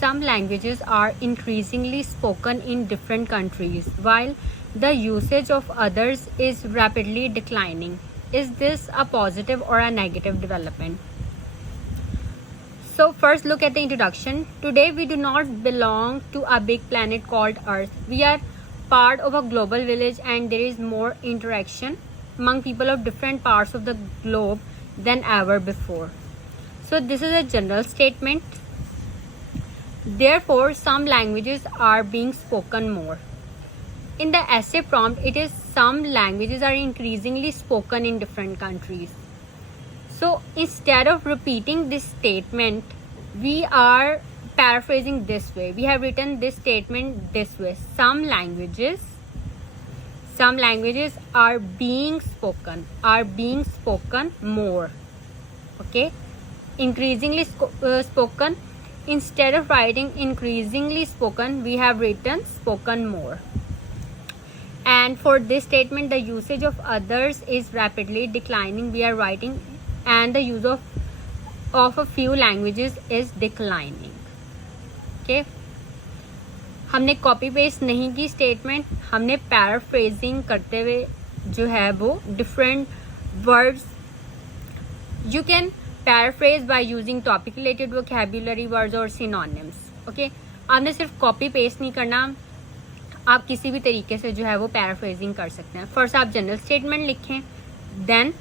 some languages are increasingly spoken in different countries, while the usage of others is rapidly declining. Is this a positive or a negative development? So first look at the introduction. Today we do not belong to a big planet called Earth. We are part of a global village and there is more interaction among people of different parts of the globe than ever before. So this is a general statement. Therefore, some languages are being spoken more. In the essay prompt, it is some languages are increasingly spoken in different countries. So instead of repeating this statement, we are paraphrasing this way. We have written this statement this way. Some languages are being spoken more. Okay, increasingly spoken. Instead of writing increasingly spoken, we have written spoken more. And for this statement, the usage of others is rapidly declining. We are writing and the use of a few languages is declining. Okay, हमने copy paste नहीं की statement, हमने paraphrasing करते हुए जो है वो different words. You can paraphrase by using topic related vocabulary words और सिनोनिम्स. ओके, आपने सिर्फ कॉपी पेस्ट नहीं करना, आप किसी भी तरीके से जो है वो पैराफ्रेजिंग कर सकते हैं. फर्स्ट आप जनरल स्टेटमेंट लिखें, देन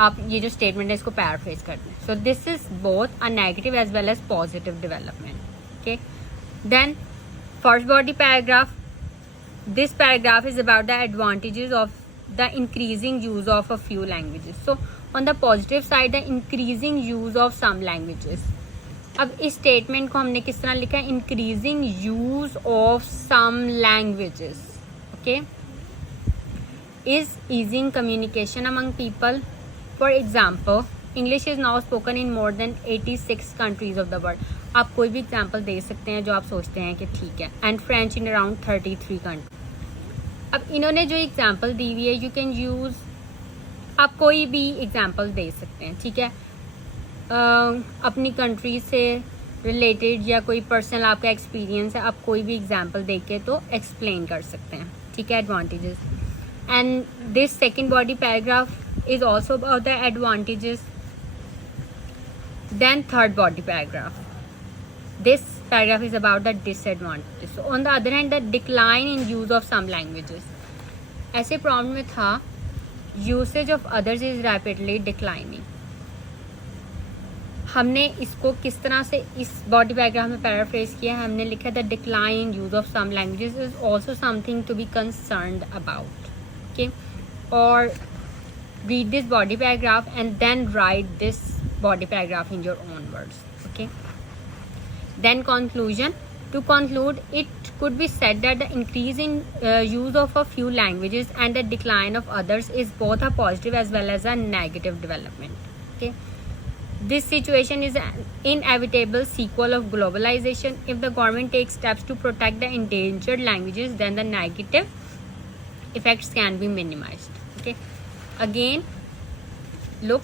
आप ये जो स्टेटमेंट है इसको पैराफ्रेज करते हैं. So this is both a negative as well as positive development. Okay, then first body paragraph. This paragraph is about the advantages of the increasing use of a few languages. So on the positive side, the increasing use of some languages. अब इस statement को हमने किस तरह लिखा है? Increasing use of some languages. Okay, is easing communication among people. For example, English is now spoken in more than 86 countries of the world. आप कोई भी एग्जाम्पल दे सकते हैं जो आप सोचते हैं कि ठीक है. And French in around 33 country. अब इन्होंने जो एग्जाम्पल दी हुई है, यू कैन यूज, आप कोई भी एग्जाम्पल दे सकते हैं. ठीक है, अपनी कंट्री से रिलेटेड या कोई पर्सनल आपका एक्सपीरियंस है, आप कोई भी एग्जाम्पल दे के तो एक्सप्लेन कर सकते हैं. ठीक है, advantages. And this second body paragraph is also about the advantages. Then third body paragraph. This paragraph is about the disadvantages. So on the other hand, the decline in use of some languages. ऐसे prompt में था usage of others is rapidly declining. हमने इसको किस तरह से इस body paragraph में पैराफ्रेज किया है? हमने लिखा the decline in use of some languages is also something to be concerned about. Okay, or read this body paragraph and then write this body paragraph in your own words. Okay, then conclusion. To conclude, it could be said that the increase in use of a few languages and the decline of others is both a positive as well as a negative development. Okay, this situation is an inevitable sequel of globalization. If the government takes steps to protect the endangered languages, then the negative effects can be minimized. Okay, again look,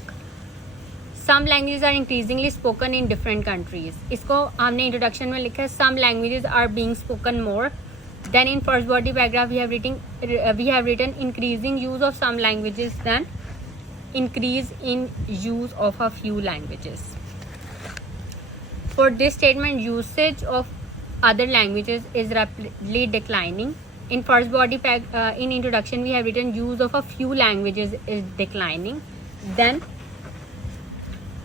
some languages are increasingly spoken in different countries. इसको हमने introduction में लिखा है some languages are being spoken more. Then in first body paragraph we have written increasing use of some languages, then increase in use of a few languages. For this statement, usage of other languages is rapidly declining. In first body in introduction we have written use of a few languages is declining. Then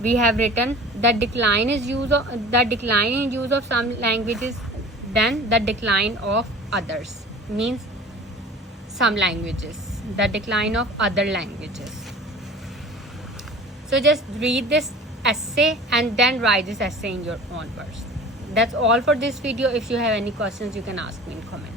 we have written the decline in use of some languages. Then the decline of others means some languages, the decline of other languages. So just read this essay and then write this essay in your own words. That's all for this video. If you have any questions, you can ask me in comment.